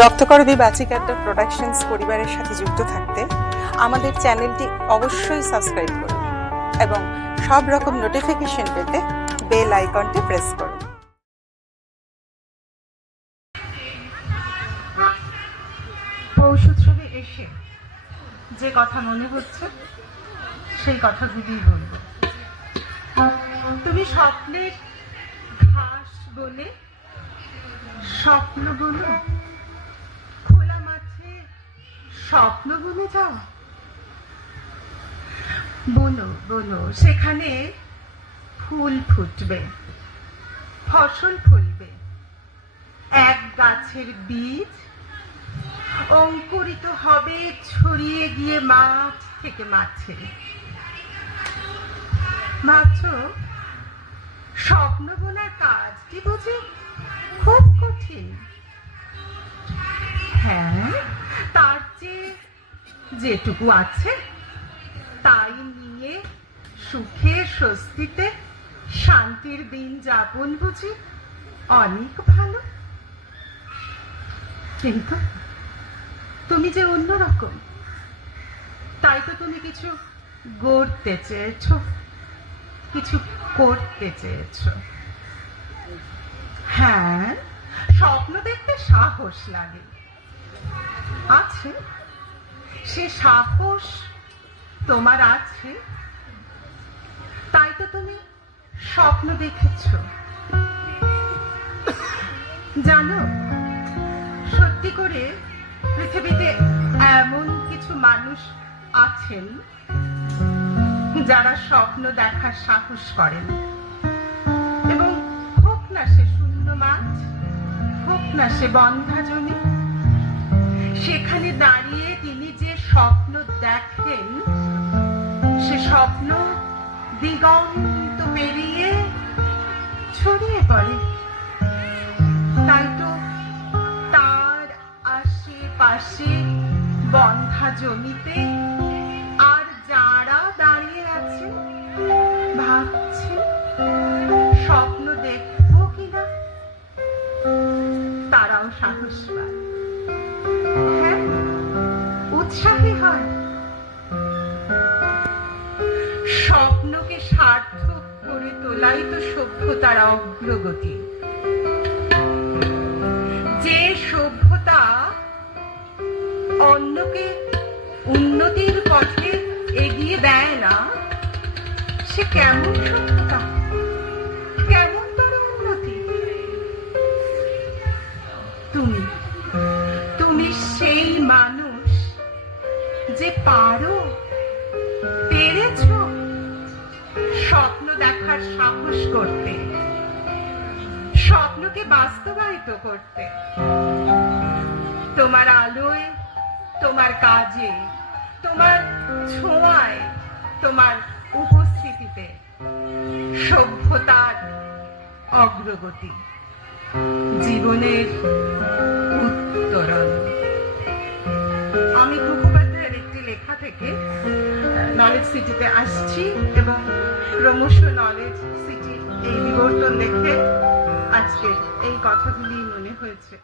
রক্তকরবী বাচিকাড্ডা productions পরিবারের সাথে যুক্ত থাকতে আমাদের চ্যানেলটি অবশ্যই সাবস্ক্রাইব করুন এবং সব রকম নোটিফিকেশন পেতে বেল আইকনটি প্রেস করুন। পৌষ উৎসবে এসে যে কথা মনে হচ্ছে সেই কথাগুলি বলবো। তুমি স্বপ্নের ঘাস বলে স্বপ্ন বলো, খোলা মাঠে স্বপ্ন বলে যাও। বলো বলো, সেখানে ফুল ফুটবে, ফসল ফলবে, এক গাছের বীজ অঙ্কুরিত হবে, ছড়িয়ে গিয়ে মাঠ থেকে মাছে। মাত্র স্বপ্ন বোনার কাজটি বুঝি খুব কঠিন? হ্যাঁ, তার চেয়ে যেটুকু আছে তাই নিয়ে সুখে স্বস্তিতে শান্তির দিন যাপন বুঝি অনেক ভালো। কিন্তু তুমি যে অন্যরকম, তাই তো তুমি কিছু গড়তে চেয়েছ, কিছু করতে চেয়েছ। হ্যাঁ, স্বপ্ন দেখতে সাহস লাগে, আছে সে সাহস তোমার আছে, তাই তো তুমি স্বপ্ন দেখেছ। জানো, সত্যি করে পৃথিবীতে এমন কিছু মানুষ আছেন যারা স্বপ্ন দেখার সাহস করেন, এবং হোক না সে শূন্য মাঠ, হোক না সে বন্ধা জমি, সেখানে দাঁড়িয়ে তিনি যে স্বপ্ন দেখেন সে স্বপ্ন দিগন্ত পেরিয়ে ছড়িয়ে পড়ে। তাই তো তার আশেপাশে বন্ধা জমিতে আর যারা দাঁড়িয়ে আছে ভাবছে স্বপ্ন দেখবো কিনা, তারাও সাহস পায়, হ্যাঁ উৎসাহী হয়। স্বপ্নকে সার্থক করে তোলাই তো সভ্যতার অগ্রগতি। যে সভ্যতা অন্যকে উন্নতির পথে এগিয়ে দেয় না, সে কেমন সভ্যতা, কেমন তোর উন্নতি? তুমি তুমি সেই মানুষ যে পারো, পেরেছ স্বপ্ন দেখার সাহস করতে, স্বপ্নকে বাস্তবায়িত করতে। তোমার আলোয়, তোমার কাজে, তোমার ছোঁয়ায়, তোমার উপস্থিতিতে সভ্যতার অগ্রগতি, জীবনের উত্তরণ। আমি মুখোপাধ্যায়ের একটি লেখা থেকে নলেজ সিটিতে আসছি এবং ক্রমশ নলেজ সিটি এই বিবর্তন দেখে আজকে এই কথাগুলি মনে হয়েছে।